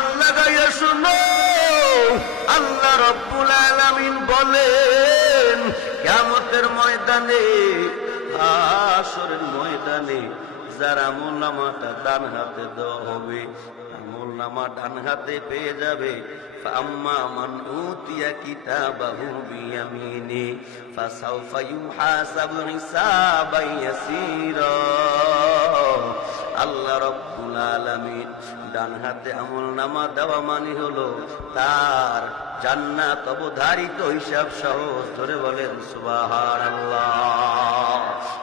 কান লাগাইয়া শুনো, আল্লাহ রব্বুল আলামিন বলেন কিয়ামতের ময়দানে, হাশরের ময়দানে যার আমলনামাটা ডান হাতে দেওয়া হবে, আমলনামা ডান হাতে পেয়ে যাবে। ফাম্মা মান উতিয়া কিতাবাহু বিয়ামিনি ফাসাউফা ইউহাসাবু হিসাবান ইয়াসীরা। আল্লাহ রাব্বুল আলামিন ডান হাতে আমলনামা দেওয়া মানে হলো তার জান্নাত অবধারিত হিসাব সহজ। ধরে বলেন সুবহানাল্লাহ।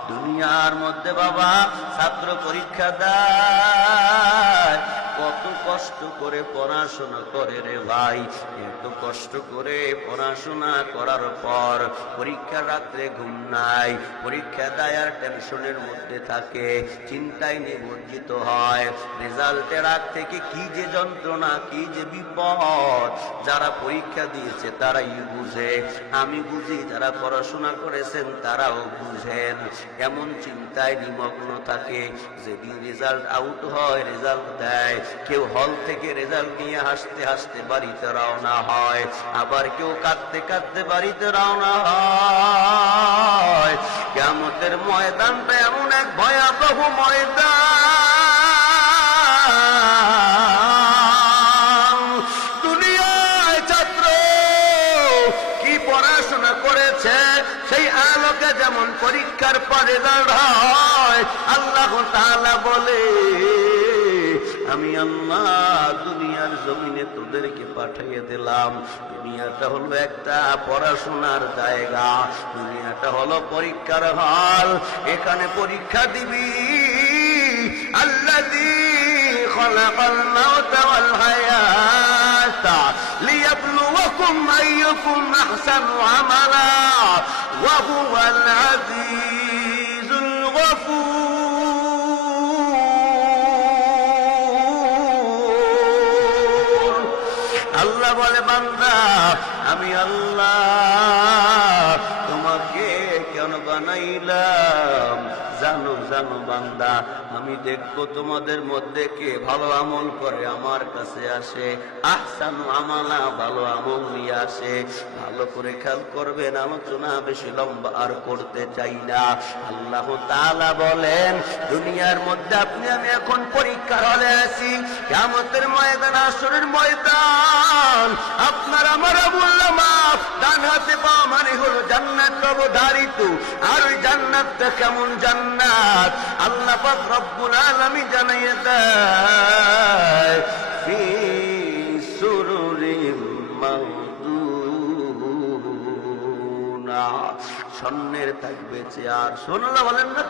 দুনিয়ার মধ্যে বাবা ছাত্র পরীক্ষা দেয়, কত কষ্ট করে পড়াশোনা করে রে ভাই। এত কষ্ট করে পড়াশোনা করার পর পরীক্ষা রাত্রে ঘুম নাই, পরীক্ষা দেয় আর টেনশনের মধ্যে থাকে, চিন্তায় নিমজ্জিত হয়। রেজাল্টের আগ থেকে কি যে যন্ত্রণা, কি যে বিপদ। যারা পরীক্ষা দিয়েছে তারাই বুঝে, আমি বুঝি, যারা পড়াশোনা করেছেন তারাও বুঝেন। এমন চিন্তায় নিমগ্ন থাকে, যেদিন রেজাল্ট আউট হয়, রেজাল্ট দেয়, কেউ হল থেকে রেজাল্ট নিয়ে হাসতে হাসতে বাড়িতে রওনা হয়, আবার কেউ কাঁদতে কাঁদতে বাড়িতে রওনা হয়। কিয়ামতের ময়দানটা এমন এক ভয়াবহ ময়দান। দুনিয়ায় ছাত্র কি পড়াশোনা করেছে সেই আলোকে যেমন পরীক্ষার পরে রেজাল্ট হয়, আল্লাহ তাআলা বলে আমি আল্লাহ দুনিয়ার জমিনে তোদেরকে পাঠিয়ে দিলাম। দুনিয়াটা হলো একটা পড়াশোনার জায়গা, দুনিয়াটা হলো পরীক্ষার হল। এখানে পরীক্ষা দিবি। আল্লাযী খালাকাল মাউতা ওয়াল হায়াতা লিয়াবলুয়াকুম আইয়ুকুম আহসানু আমালা ওয়া হুয়াল আজিজুল গফুর। আল্লাহ বলে বান্দা আমি আল্লাহ তোমাকে কেন বানাইলাম জানো? জানো বান্দা, আমি দেখবো তোমাদের মধ্যে কে ভালো আমল করে আমার কাছে আসে। আহসানু আমালা, ভালো আমল নিয়ে আসে। ভালো করে খেয়াল করবেন, আলোচনা বেশি লম্বা আর করতে চাই না। আল্লাহ তাআলা বলেন দুনিয়ার মধ্যে আপনি আমি এখন পরীক্ষার হলে আছি। কিয়ামতের ময়দান, হাশরের ময়দান, আপনার আমার আমলনামা ডান হাতে পাওয়া মানে হলো জান্নাত অবধারিত। আর ওই জান্নাতটা কেমন জান্নাত? আল্লাহ পাক রব্বুল আলামিন জানাইয়ে দেয় ফি সুরুরিম মাউদুনা। স্বর্ণের থাকবে চেয়ার, শোনা বলেন না,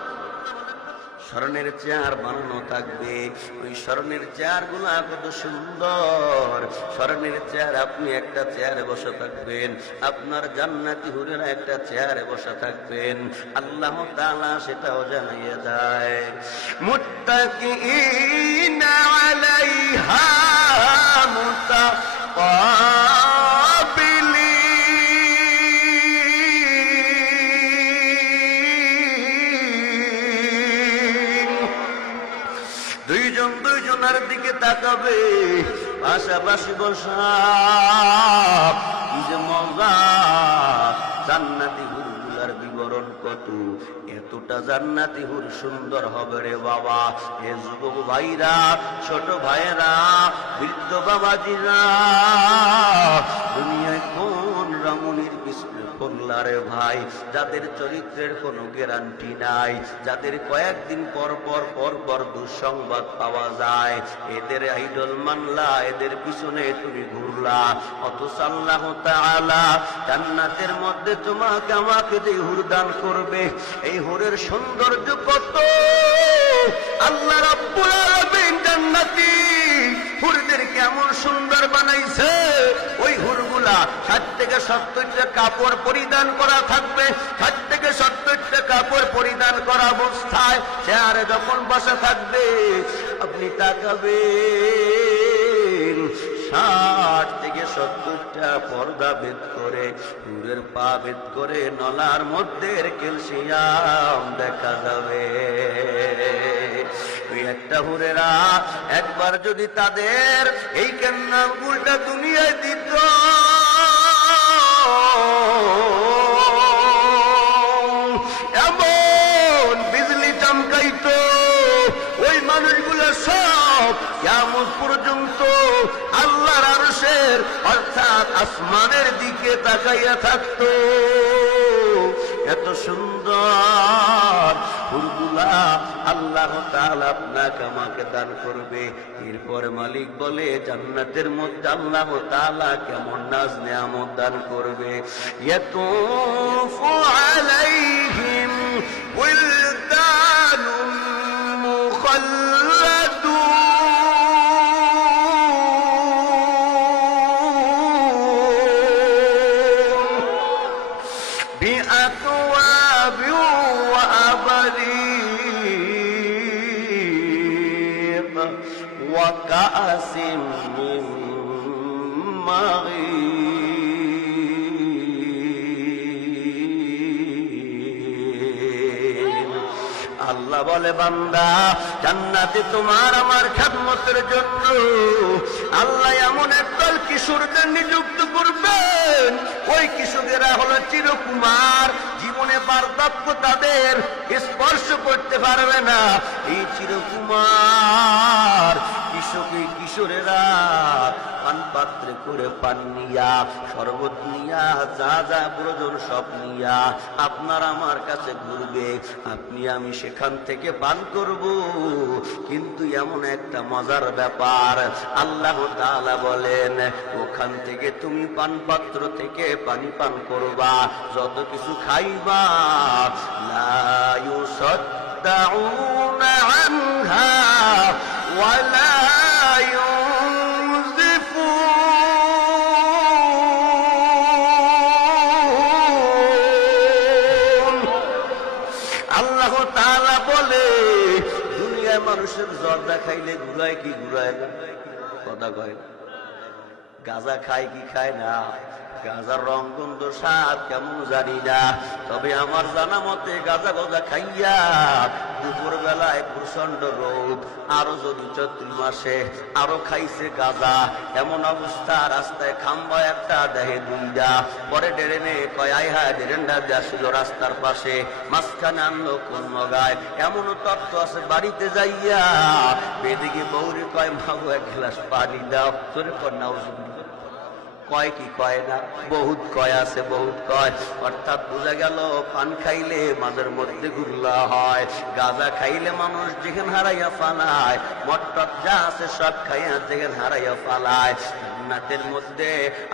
স্বর্ণের চেয়ার বানানো থাকবে। ওই স্বর্ণের চেয়ার গুলা কত সুন্দর। স্বর্ণের চেয়ার, আপনি একটা চেয়ারে বসে থাকবেন, আপনার জান্নাতি হুরেরা একটা চেয়ারে বসে থাকবেন। আল্লাহ তাআলা সেটাও জানিয়ে দেয় মুত্তাকিইনা আলাইহা মুতাকাবিলিন। দুইজন দুইজনের দিকে তাকাবে, পাশাপাশি বসা। কি যে মজা! জান্নাতি হুরগুলার বিবরণ কত, এতটা জান্নাতি হুর সুন্দর হবে রে বাবা। এ যুবক ভাইরা, ছোট ভাইরা, বৃদ্ধ বাবাজিরা, দুনিয়ায় কোন রমণীর পিছনে পড়লা রে ভাই, যাদের চরিত্রের কোনো গ্যারান্টি নাই, যাদের কয়েকদিন পর পর দুঃসংবাদ পাওয়া যায়, এদের আইডল মানলা, এদের পিছনে তুমি ঘুরলা। অথচ আল্লাহ তাআলা জান্নাতের মধ্যে তোমাকে আমাকে যে হুর দান করবে, এই হুরের সৌন্দর্য কত! আল্লাহ রাব্বুল আলামিন জান্নাতি হুরদের কেমন সুন্দর বানাইছে। ওই হুরগুলা 60 থেকে 70টা কাপড় পরিধান করা থাকবে। 60 থেকে 70টা কাপড় পরিধান করা অবস্থায় চেয়ারে যখন বসে থাকবে, আপনি তাকাবেন 60 থেকে 70টা পর্দা ভেদ করে, হুরের পা ভেদ করে নলার মধ্যে ক্যালসিয়াম দেখা যাবে। ওই একটা হুরেরা একবার যদি তাদের এই কান্না আঙ্গুলটা দুনিয়ায় দিত, এমন বিজলি চমকাইতো, ওই মানুষগুলো সব কিয়ামত পর্যন্ত আল্লাহর আরশের অর্থাৎ আসমানের দিকে তাকাইয়া থাকতো। এত সুন্দর ফুলগুলা আল্লাহ তাআলা আপনাকে আমাকে দান করবে। এরপরে মালিক বলে জান্নাতের মধ্যে আল্লাহ তাআলা কেমন নাজ নেয়ামত দান করবে। ইয়াতুফু আলাইহিম ওয়ালদানুম মুখাল্লাদুন بأكواب وأبريق وكأس من معين। আল্লাহ বলে বান্দা জান্নাতে তোমার আমার খেদমতের জন্য আল্লাহ এমন একদল কিশোরদের নিযুক্ত করবেন, ওই কিশোরেরা হলো চিরকুমার, জীবনে বার্ধক্য তাদের স্পর্শ করতে পারবে না। এই চিরকুমার কিশোরেরা পান পাত্রে করে পান নিয়া, শরবত নিয়া, যা যা প্রয়োজন সব নিয়া আপনার আমার কাছে ঘুরবে, আপনি আমি সেখান থেকে পান করব। কিন্তু এমন একটা মজার ব্যাপার, আল্লাহ তাআলা বলেন ওখান থেকে তুমি পান পাত্র থেকে পানি পান করবা, যত কিছু খাইবা লা ইউসাদ্দাউনা আনহা ওয়ালা আল্লাহ তাআলা বলে দুনিয়ায় মানুষের জর্দা খাইলে ঘুরায় কি ঘুরায় না, কথা কয় না। গাঁজা খায় কি খায় না, গাঁজার রং গন্ধ স্বাদ কেমন জানি না, তবে আমার জানা মতে গাঁজা গজা খাইয়া দুপুর বেলায় প্রচন্ড রোদ, আরো যদি চৈত্র মাসে আরো খাইছে গাঁজা, এমন অবস্থা রাস্তায় খাম্বা একটা দেহে দুইটা, পরে ডেরেনে কয় আই হায় ডেরেনটা আসছিল রাস্তার পাশে, মাঝখানে আনলো কোন মগায়, এমনও তত্ত্ব আছে বাড়িতে যাইয়া বেদিকে বৌরি কয় মাগো এক গ্লাস পানি দাও, তোরে কর নাও কয় কি কয় না, বহুত কয় আছে, বহুত কয়। অর্থাৎ বোঝা গেল পান খাইলে মাঝের মধ্যে গুল্লা হয়, গাঁজা খাইলে মানুষ যেখানে হারাইয়া ফালায়, মট্টট যা আছে সব খাইয়া যেখানে হারাইয়া ফালায়। জান্নাতের মধ্যে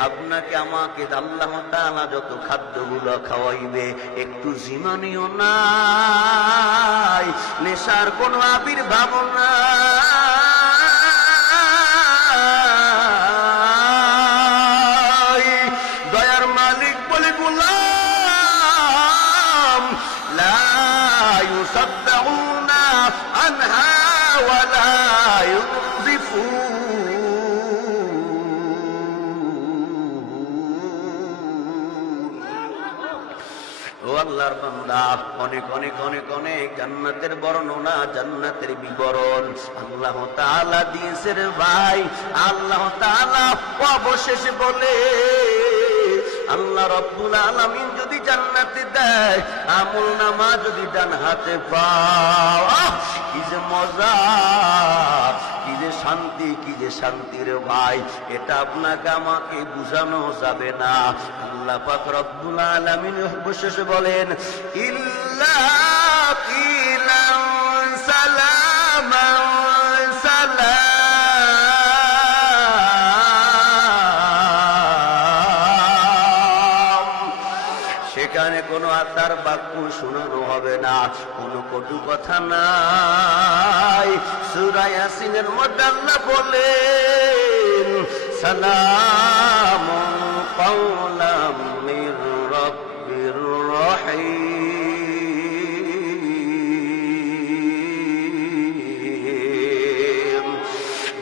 আপনাকে আমাকে আল্লাহ তাআলা যত খাদ্যগুলো খাওয়াইবে একটু জিমানিও নাই, নেশার কোনো আবির্ভাব নাই। আল্লাহর বান্দা অনেক অনেক অনেক অনেক জান্নাতের বর্ণনা, জান্নাতের বিবরণ আল্লাহ তাআলা দিয়েছে রে ভাই। আল্লাহ তাআলা অবশেষে বলে আল্লাহ রব্বুল আলামিন যদি জান্নাতে দেয়, আমল নামা যদি ডান হাতে পাও, কি যে মজা, কি যে শান্তি, কি যে শান্তি রে ভাই, এটা আপনাকে আমাকে বুঝানো যাবে না। আল্লাহ পাক রব্বুল আলামিন অবশেষে বলেন ইল্লা কিলাম সালামান সালাম, সেখানে কোনো আতার বাক্য শোনানো হবে না, কোনো কটু কথা নাই। সূরা ইয়াসিনের মধ্যে আল্লাহ বলেন সালামুন কাওলাম মির রাব্বির রহিম।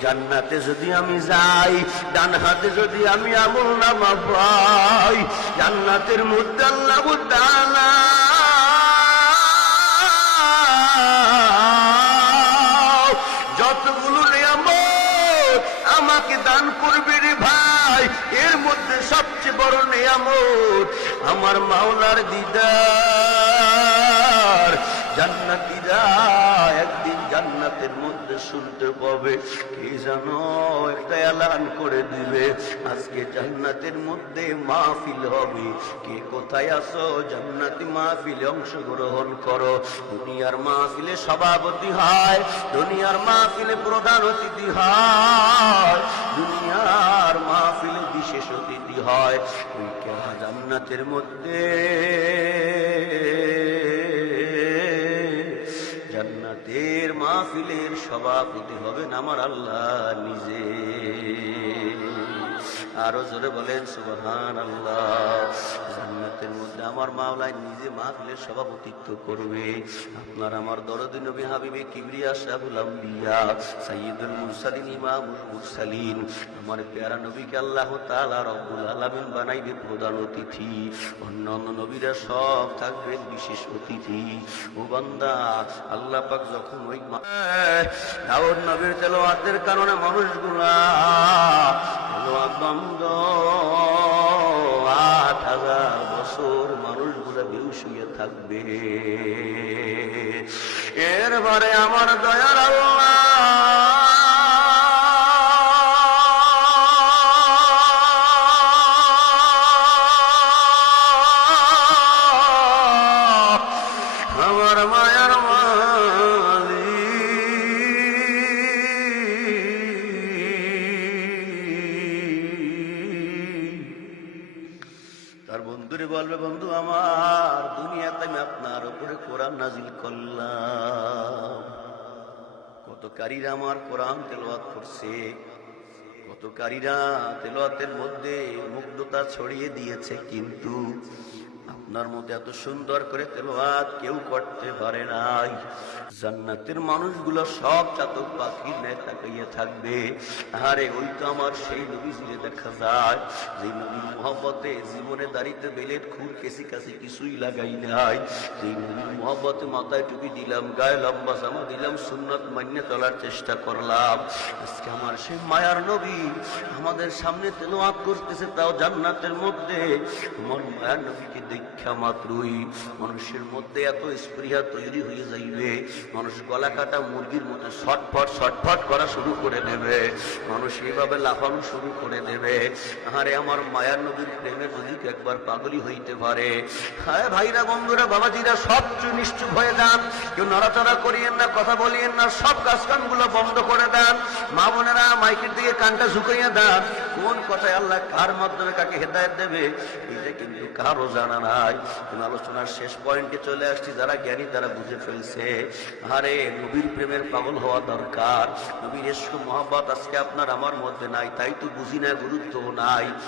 জান্নাতে যদি আমি যাই, ডান হাতে যদি আমি আমল নামা পাই, জান্নাতের মধ্যে আল্লাহ তাআলা করবে রে ভাই, এর মধ্যে সবচেয়ে বড় নিয়ামত আমার মাওলার দিদার। জান্নাতীরা একদিন জান্নাতের মধ্যে শুনতে পাবে, কে জানো একটা এলান করে দিবে, আজকে জান্নাতের মধ্যে মাহফিল হবে, কে কোথায় আছো জান্নাতি মাহফিলে অংশগ্রহণ করো। দুনিয়ার মাহফিলে সভাপতি হয়, দুনিয়ার মাহফিলে প্রধান অতিথি হয়, দুনিয়ার মাহফিলে বিশেষ অতিথি হয়, ওই কেনা জান্নাতের মধ্যে জান্নাতের মাহফিলের সভাপতি হবেন আমার আল্লাহ নিজে। আরো জোরে বলেন সুবহানাল্লাহ। জান্নাতের মধ্যে আমার মাওলাই নিজে মাহফিলের সভাপতিত্ব করবে। আপনার আমার দরদি নবী হাবিবে কিবরিয়া শাহুল আম্বিয়া সাইয়্যিদুল মুরসালিন ইমামুল মুরসালিন আমার প্যারা নবীকে আল্লাহ তাআলা রব্বুল আলামিন বানাইবে প্রধান অতিথি, অন্যান্য নবীরা সব থাকবেন বিশেষ অতিথি। ও বান্দা, আল্লাহ পাক যখন ওই দাউদ নবীর তেলাওয়াতের কারণে মানুষগুলা তেলাওয়াত বন্ধ, ৮,০০০ বছর মানুষগুলা বেহুশ হয়ে থাকবে। এরপরে আমার দয়ার আল্লাহ আমার মায়ার তার বন্ধুরে বলবে, বন্ধু আমার, দুনিয়াতে আমি আপনার উপরে কোরআন নাজিল করলাম, কত কারীরা আমার কোরআন তেলাওয়াত করছে, কত কারীরা তেলাওয়াতের মধ্যে মুগ্ধতা ছড়িয়ে দিয়েছে, কিন্তু আপনার মতো এত সুন্দর করে তেলাওয়াত কেউ করতে পারে নাই। জান্নাতের মানুষগুলো সব চাতক পাখির ন্যায় তাকাইয়া থাকবে। আরে ওই তো আমার সেই নবীজিরে দেখা যায়, যে নবীর মহব্বতে জীবনে দাড়িতে বেলেট খুর কেসি কাছে কিছুই লাগাই নাই, যে নবীর মহব্বতে মাথায় টুপি দিলাম, গায়ে লম্বা জামা দিলাম, সুন্নাত মান্য চলার চেষ্টা করলাম। আজকে আমার সেই মায়ার নবী আমাদের সামনে তেলাওয়াত করতেছে, তাও জান্নাতের মধ্যে। আমার মায়ার নবীকে দেখা মাত্রই মানুষের মধ্যে এত স্পৃহা তৈরি হয়ে যাইবে, মানুষ গলা কাটা মুরগির মতো ছটফট ছটফট করা শুরু করে দেবে, মানুষ এইভাবে লাফানো শুরু করে দেবে। আরে আমার মায়ার নবীর প্রেমে যদি একবার পাগলি হইতে পারে। হ্যাঁ ভাইরা, বন্ধুরা, বাবাজিরা, সব নিশ্চুপ হয়ে যান, কেউ নড়াচড়া করিয়েন না, কথা বলিয়েন না, সব কাজ কামগুলো বন্ধ করে দেন। মা বোনেরা মাইকের দিকে কানটা ঝুঁকাইয়া দেন। কোন কথায় আল্লাহ কার মাধ্যমে কাকে হেদায়েত দেবে এটা কিন্তু কারো জানা নাই। আলোচনার শেষ পয়েন্টে চলে আসছি, যারা জ্ঞানী তারা বুঝে ফেলছে। আরে নবীর প্রেমের পাগল হওয়া দরকার। নবীর ইশক মহব্বত আজকে আপনার আমার মধ্যে নাই, তাই তো বুঝি না, গুরুত্ব নাই।